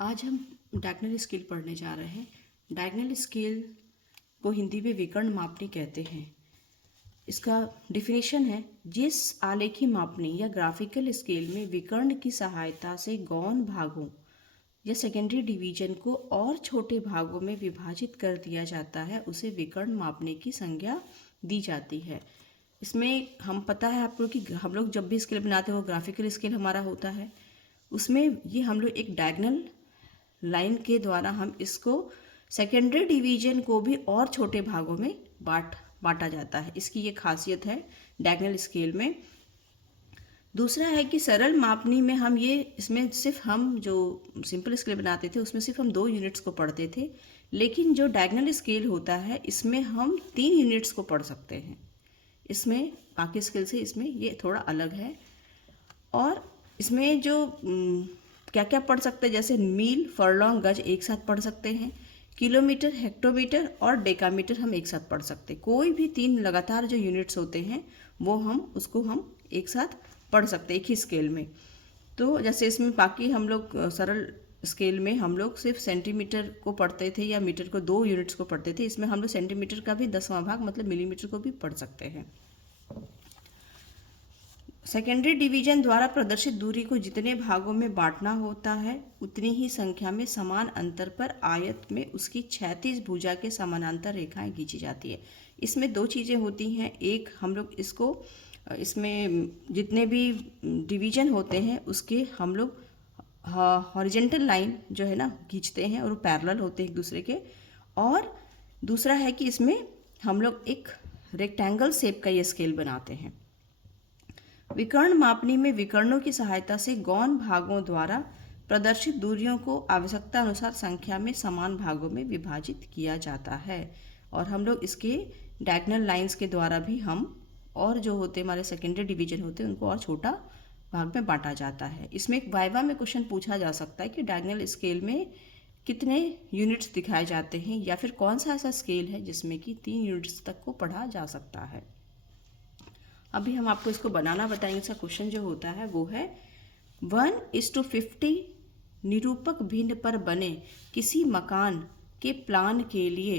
आज हम diagonal scale पढ़ने जा रहे हैं। डायगोनल स्केल को हिंदी में विकर्ण मापनी कहते हैं। इसका डिफिनीशन है, जिस आलेखी मापनी या ग्राफिकल स्केल में विकर्ण की सहायता से गौण भागों या सेकेंडरी डिवीजन को और छोटे भागों में विभाजित कर दिया जाता है, उसे विकर्ण मापने की संज्ञा दी जाती है। इसमें हम पता है आपको कि हम लोग जब भी स्केल बनाते हैं वो ग्राफिकल स्केल हमारा होता है। उसमें ये हम लोग एक डायगोनल लाइन के द्वारा हम इसको सेकेंडरी डिवीजन को भी और छोटे भागों में बांटा जाता है। इसकी ये खासियत है डायगोनल स्केल में। दूसरा है कि सरल मापनी में हम ये इसमें सिर्फ हम जो सिंपल स्केल बनाते थे उसमें सिर्फ हम 2 यूनिट्स को पढ़ते थे, लेकिन जो डायगोनल स्केल होता है इसमें हम 3 यूनिट्स को पढ़ सकते हैं। इसमें बाकी स्केल से इसमें ये थोड़ा अलग है। और इसमें जो क्या क्या पढ़ सकते हैं, जैसे मील, फरलॉन्ग, गज एक साथ पढ़ सकते हैं। किलोमीटर, हेक्टोमीटर और डेकामीटर हम एक साथ पढ़ सकते हैं। कोई भी 3 लगातार जो यूनिट्स होते हैं वो उसको हम एक साथ पढ़ सकते हैं एक ही स्केल में। तो जैसे इसमें बाकी हम लोग सरल स्केल में हम लोग सिर्फ सेंटीमीटर को पढ़ते थे या मीटर को 2 यूनिट्स को पढ़ते थे। इसमें हम लोग सेंटीमीटर का भी 10वां भाग मतलब मिलीमीटर को भी पढ़ सकते हैं। सेकेंडरी डिवीजन द्वारा प्रदर्शित दूरी को जितने भागों में बांटना होता है उतनी ही संख्या में समान अंतर पर आयत में उसकी क्षैतिज भुजा के समानांतर रेखाएं खींची जाती है। इसमें 2 चीज़ें होती हैं। एक, हम लोग इसमें जितने भी डिवीजन होते हैं उसके हम लोग हॉरिजेंटल लाइन जो है ना खींचते हैं और वो पैरेलल होते हैं एक दूसरे के। और दूसरा है कि इसमें हम लोग एक रेक्टेंगल शेप का ये स्केल बनाते हैं। विकर्ण मापनी में विकर्णों की सहायता से गौण भागों द्वारा प्रदर्शित दूरियों को आवश्यकता अनुसार संख्या में समान भागों में विभाजित किया जाता है। और हम लोग इसके डायगोनल लाइंस के द्वारा भी हम और जो होते हमारे सेकेंडरी डिवीजन होते हैं उनको और छोटा भाग में बांटा जाता है। इसमें एक वाइवा में क्वेश्चन पूछा जा सकता है कि डायगोनल स्केल में कितने यूनिट्स दिखाए जाते हैं, या फिर कौन सा ऐसा स्केल है जिसमें कि 3 यूनिट्स तक को पढ़ा जा सकता है। अभी हम आपको इसको बनाना बताएंगे। इसका क्वेश्चन जो होता है वो है 1:50 निरूपक भिन्न पर बने किसी मकान के प्लान के लिए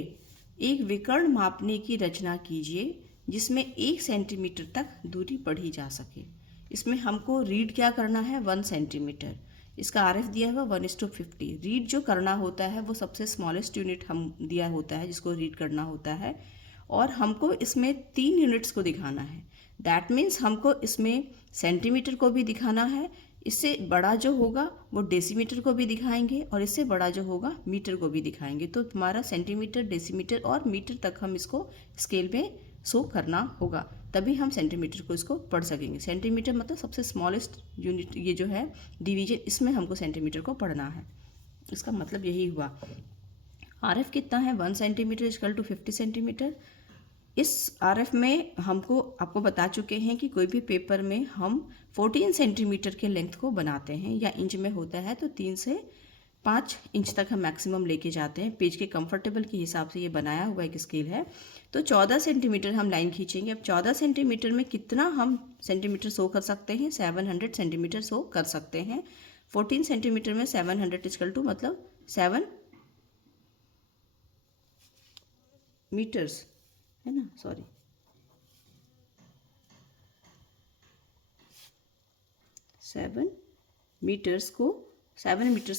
एक विकर्ण मापने की रचना कीजिए जिसमें 1 सेंटीमीटर तक दूरी पढ़ी जा सके। इसमें हमको रीड क्या करना है, 1 सेंटीमीटर। इसका आरएफ दिया हुआ 1:50। रीड जो करना होता है वो सबसे स्मॉलेस्ट यूनिट हम दिया होता है जिसको रीड करना होता है, और हमको इसमें 3 यूनिट्स को दिखाना है। दैट मीन्स हमको इसमें सेंटीमीटर को भी दिखाना है, इससे बड़ा जो होगा वो डेसीमीटर को भी दिखाएंगे, और इससे बड़ा जो होगा मीटर को भी दिखाएंगे। तो तुम्हारा सेंटीमीटर, डेसीमीटर और मीटर तक हम इसको स्केल में शो करना होगा, तभी हम सेंटीमीटर को इसको पढ़ सकेंगे। सेंटीमीटर मतलब सबसे स्मॉलेस्ट यूनिट, ये जो है डिवीजन, इसमें हमको सेंटीमीटर को पढ़ना है। इसका मतलब यही हुआ। आरएफ कितना है, 1 सेंटीमीटर इक्वल टू 50 सेंटीमीटर। इस आरएफ में आपको बता चुके हैं कि कोई भी पेपर में हम 14 सेंटीमीटर के लेंथ को बनाते हैं, या इंच में होता है तो 3 से 5 इंच तक हम मैक्सिमम लेके जाते हैं। पेज के कंफर्टेबल के हिसाब से ये बनाया हुआ एक स्केल है। तो 14 सेंटीमीटर हम लाइन खींचेंगे। अब 14 सेंटीमीटर में कितना हम सेंटीमीटर शो कर सकते हैं, 700 सेंटीमीटर शो कर सकते हैं। 14 सेंटीमीटर में 700 इक्वल टू मतलब 7 मीटर्स है ना, सॉरी 7 मीटर्स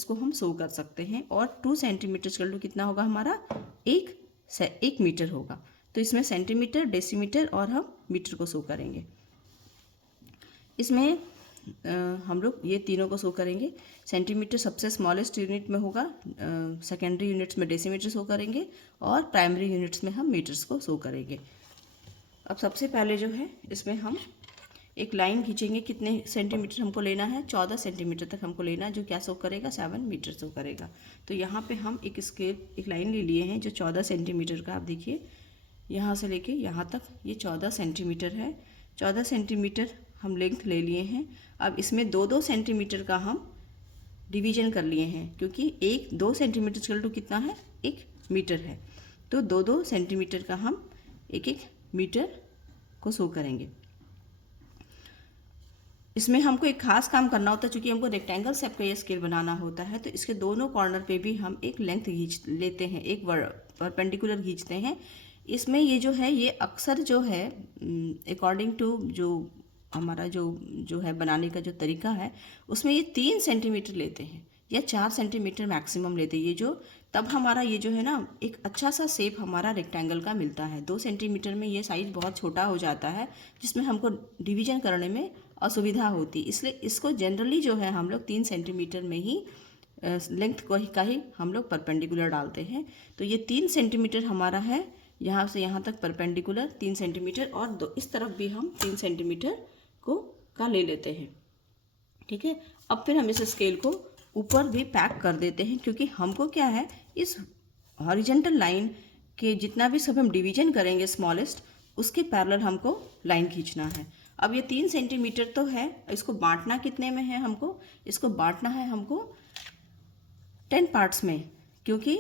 को हम शो कर सकते हैं। और 2 सेंटीमीटर इक्वल टू कितना होगा हमारा, 1 मीटर होगा। तो इसमें सेंटीमीटर, डेसीमीटर और हम मीटर को शो करेंगे। इसमें हम लोग ये तीनों को शो करेंगे। सेंटीमीटर सबसे स्मॉलेस्ट यूनिट में होगा, सेकेंडरी यूनिट्स में डेसीमीटर शो करेंगे, और प्राइमरी यूनिट्स में हम मीटर्स को शो करेंगे। अब सबसे पहले जो है इसमें हम एक लाइन खींचेंगे। कितने सेंटीमीटर हमको लेना है, 14 सेंटीमीटर तक हमको लेना है, जो क्या शो करेगा, 7 मीटर शो करेगा। तो यहाँ पे हम एक लाइन ले लिए हैं जो 14 सेंटीमीटर का। आप देखिए यहाँ से लेके यहाँ तक ये 14 सेंटीमीटर है। 14 सेंटीमीटर हम लेंथ ले लिए हैं। अब इसमें 2-2 सेंटीमीटर का हम डिवीजन कर लिए हैं, क्योंकि 2 सेंटीमीटर इक्वल टू कितना है, 1 मीटर है। तो 2-2 सेंटीमीटर का हम 1-1 मीटर को शो करेंगे। इसमें हमको एक खास काम करना होता है, क्योंकि हमको रेक्टेंगल शेप का ये स्केल बनाना होता है, तो इसके दोनों कॉर्नर पे भी हम एक लेंथ खींच लेते हैं, एक परपेंडिकुलर खींचते हैं। इसमें ये जो है, ये अक्सर जो है अकॉर्डिंग टू जो हमारा जो जो है बनाने का जो तरीका है, उसमें ये 3 सेंटीमीटर लेते हैं या 4 सेंटीमीटर मैक्सिमम लेते हैं। ये जो तब हमारा ये जो है ना, एक अच्छा सा शेप हमारा रेक्टेंगल का मिलता है। 2 सेंटीमीटर में ये साइज बहुत छोटा हो जाता है, जिसमें हमको डिवीजन करने में असुविधा होती, इसलिए इसको जनरली जो है हम लोग 3 सेंटीमीटर में ही लेंथ का ही हम लोग परपेंडिकुलर डालते हैं। तो ये 3 सेंटीमीटर हमारा है, यहाँ से यहाँ तक परपेंडिकुलर 3 सेंटीमीटर, और इस तरफ भी हम 3 सेंटीमीटर को का ले लेते हैं। ठीक है, अब फिर हम इस स्केल को ऊपर भी पैक कर देते हैं, क्योंकि हमको क्या है, इस हॉरिजेंटल लाइन के जितना भी सब हम डिवीजन करेंगे स्मॉलेस्ट, उसके पैरेलल हमको लाइन खींचना है। अब ये 3 सेंटीमीटर तो है, इसको बांटना कितने में है, हमको इसको बांटना है हमको 10 पार्ट्स में, क्योंकि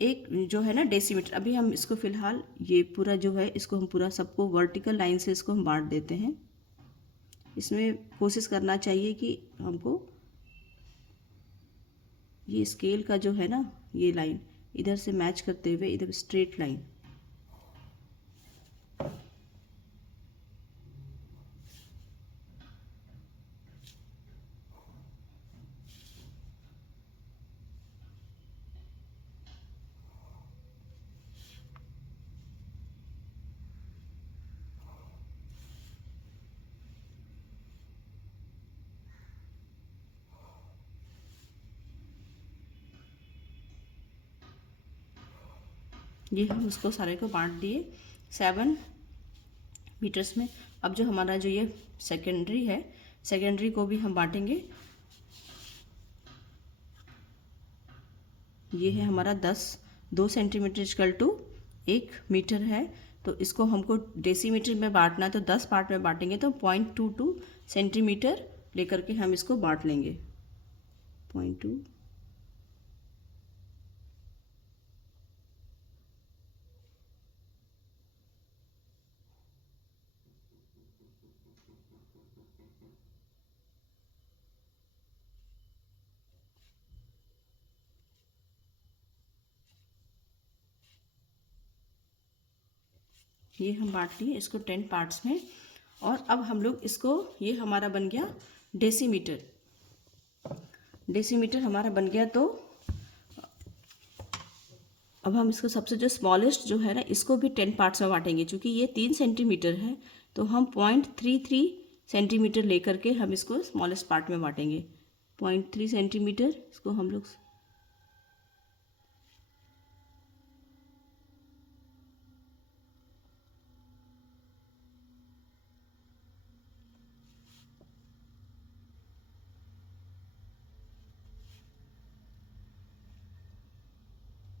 एक जो है ना डेसीमीटर, अभी हम इसको फिलहाल ये पूरा जो है, इसको हम पूरा सबको वर्टिकल लाइन से इसको हम बांट देते हैं। इसमें कोशिश करना चाहिए कि हमको ये स्केल का जो है ना, ये लाइन इधर से मैच करते हुए इधर स्ट्रेट लाइन, ये हम उसको सारे को बांट दिए 7 मीटर्स में। अब जो हमारा जो ये सेकेंडरी है, सेकेंडरी को भी हम बांटेंगे। ये है हमारा 2 सेंटीमीटर इक्वल टू 1 मीटर है, तो इसको हमको डेसीमीटर में बांटना है, तो 10 पार्ट में बांटेंगे, तो 0.22 सेंटीमीटर लेकर के हम इसको बांट लेंगे। 0.2, ये हम बांट लिए इसको 10 पार्ट्स में। और अब हम लोग इसको, ये हमारा बन गया डेसीमीटर, डेसीमीटर हमारा बन गया। तो अब हम इसको सबसे जो स्मॉलेस्ट जो है ना, इसको भी 10 पार्ट्स में बांटेंगे, क्योंकि ये 3 सेंटीमीटर है, तो हम 0.33 सेंटीमीटर लेकर के हम इसको स्मॉलेस्ट पार्ट में बांटेंगे। 0.3 सेंटीमीटर इसको हम लोग,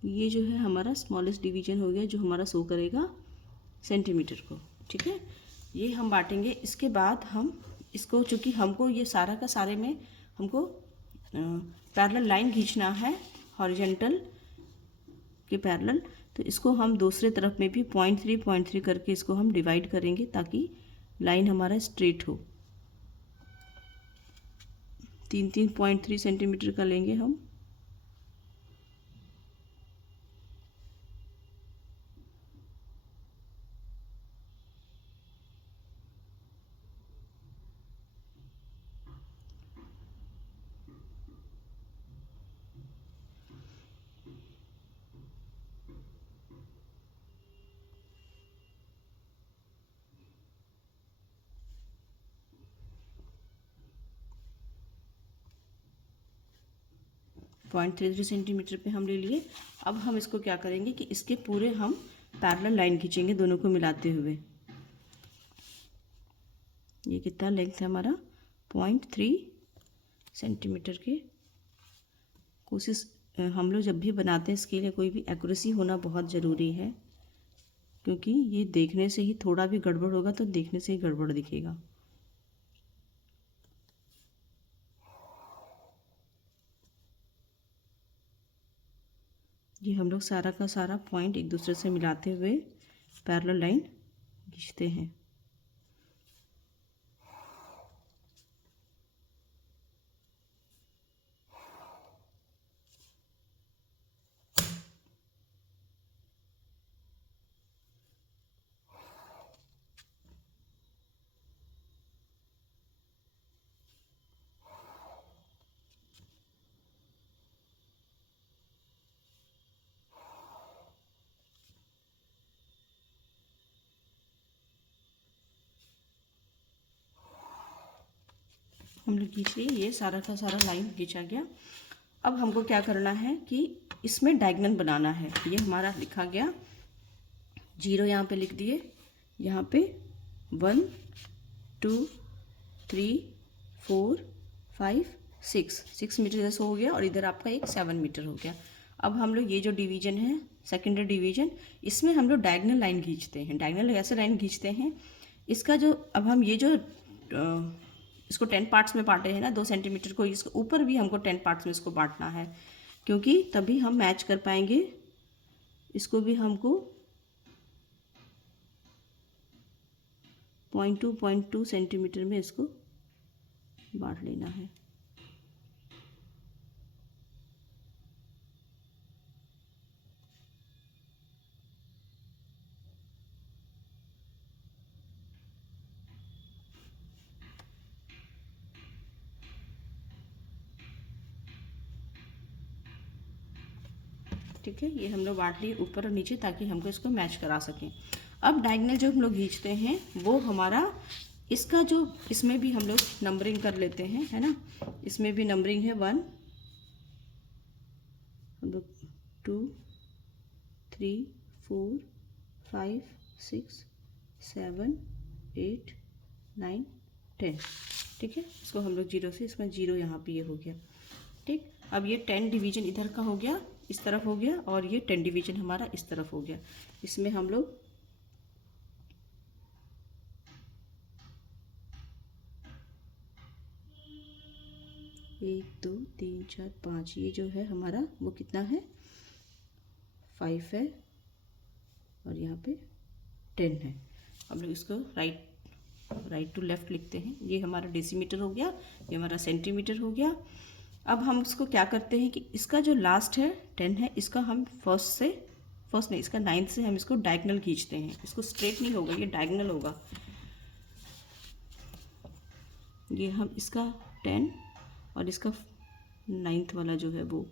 ये जो है हमारा स्मॉलेस्ट डिवीजन हो गया, जो हमारा शो करेगा सेंटीमीटर को। ठीक है, ये हम बांटेंगे। इसके बाद हम इसको, चूँकि हमको ये सारा का सारे में हमको पैरेलल लाइन खींचना है हॉरिजेंटल के पैरेलल, तो इसको हम दूसरे तरफ में भी 0.3 करके इसको हम डिवाइड करेंगे, ताकि लाइन हमारा स्ट्रेट हो। 0.3 सेंटीमीटर का लेंगे हम। 0.33 सेंटीमीटर पे हम ले लिए। अब हम इसको क्या करेंगे कि इसके पूरे हम पैरेलल लाइन खींचेंगे दोनों को मिलाते हुए। ये कितना लेंथ है हमारा, 0.3 सेंटीमीटर के। कोशिश हम लोग जब भी बनाते हैं इसके लिए, कोई भी एक्यूरेसी होना बहुत ज़रूरी है, क्योंकि ये देखने से ही थोड़ा भी गड़बड़ होगा तो देखने से ही गड़बड़ दिखेगा। ये हम लोग सारा का सारा पॉइंट एक दूसरे से मिलाते हुए पैरेलल लाइन खींचते हैं। हम लोग खींच लिए, ये सारा का सारा लाइन खींचा गया। अब हमको क्या करना है कि इसमें डायगोनल बनाना है। ये हमारा लिखा गया, 0 यहाँ पे लिख दिए, यहाँ पे 1 2 3 4 5 6 मीटर इधर से हो गया और इधर आपका एक 7 मीटर हो गया। अब हम लोग ये जो डिवीजन है, सेकेंडरी डिवीजन, इसमें हम लोग डायगोनल लाइन खींचते हैं। डायगोनल ऐसे लाइन खींचते हैं, इसका जो, अब हम ये जो इसको 10 पार्ट्स में बांटे हैं ना, 2 सेंटीमीटर को, इसके ऊपर भी हमको 10 पार्ट्स में इसको बांटना है, क्योंकि तभी हम मैच कर पाएंगे। इसको भी हमको 0.2 सेंटीमीटर में इसको बांट लेना है। ठीक है, ये हम लोग बांट लिए ऊपर और नीचे, ताकि हमको इसको मैच करा सकें। अब डायगोनल जो हम लोग खींचते हैं वो हमारा, इसका जो, इसमें भी हम लोग नंबरिंग कर लेते हैं, है ना। इसमें भी नंबरिंग है 1 2 3 4 5 6 7 8 9 10। ठीक है, इसको हम लोग 0 से, इसमें 0 यहाँ पे ये हो गया। ठीक, अब ये 10 डिवीजन इधर का हो गया, इस तरफ हो गया, और ये 10 डिवीजन हमारा इस तरफ हो गया। इसमें हम लोग 1 2 3 4 5, ये जो है हमारा वो कितना है, 5 है, और यहाँ पे 10 है। हम लोग इसको राइट टू लेफ्ट लिखते हैं। ये हमारा डेसीमीटर हो गया, ये हमारा सेंटीमीटर हो गया। अब हम इसको क्या करते हैं कि इसका जो लास्ट है 10 है, इसका हम फर्स्ट नहीं, इसका 9th से हम इसको डायगोनल खींचते हैं। इसको स्ट्रेट नहीं होगा, ये डायगोनल होगा। ये हम इसका 10 और इसका 9th वाला जो है वो,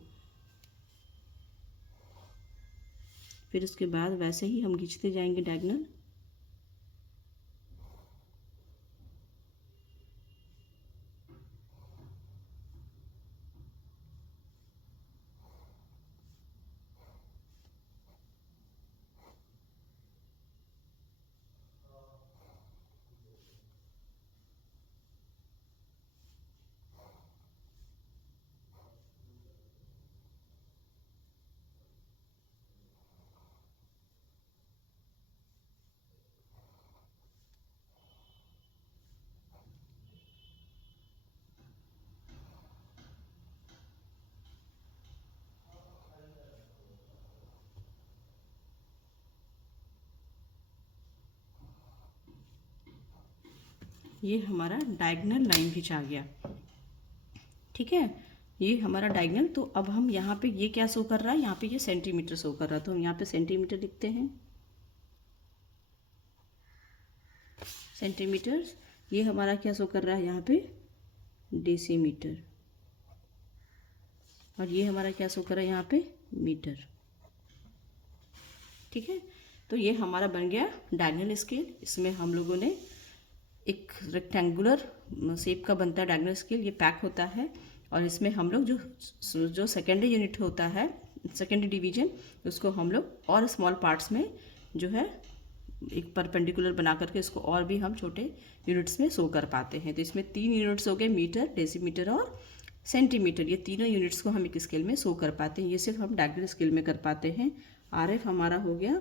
फिर उसके बाद वैसे ही हम खींचते जाएंगे डायगोनल। ये हमारा डायगोनल लाइन खींचा गया। ठीक है, ये हमारा डायगोनल। तो अब हम यहाँ पे, ये क्या शो कर रहा है, यहाँ पे ये सेंटीमीटर शो कर रहा है, तो हम यहाँ पे सेंटीमीटर लिखते हैं, सेंटीमीटर। ये हमारा क्या शो कर रहा है यहाँ पे, डेसीमीटर, और ये हमारा क्या शो कर रहा है यहाँ पे, मीटर। ठीक है, तो ये हमारा बन गया डायगोनल स्केल। इसमें हम लोगों ने एक रेक्टेंगुलर शेप का बनता है डायगोनल स्केल, ये पैक होता है, और इसमें हम लोग जो सेकेंडरी यूनिट होता है, सेकेंडरी डिवीजन, उसको हम लोग और स्मॉल पार्ट्स में जो है एक परपेंडिकुलर बना करके इसको और भी हम छोटे यूनिट्स में शो कर पाते हैं। तो इसमें 3 यूनिट्स हो गए, मीटर, डेसीमीटर और सेंटीमीटर। ये तीनों यूनिट्स को हम एक स्केल में शो कर पाते हैं। ये सिर्फ हम डायगोनल स्केल में कर पाते हैं। RF हमारा हो गया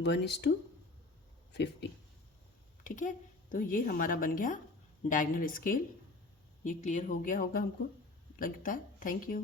1:50। ठीक है, तो ये हमारा बन गया डायगोनल स्केल। ये क्लियर हो गया होगा हमको लगता है। Thank you.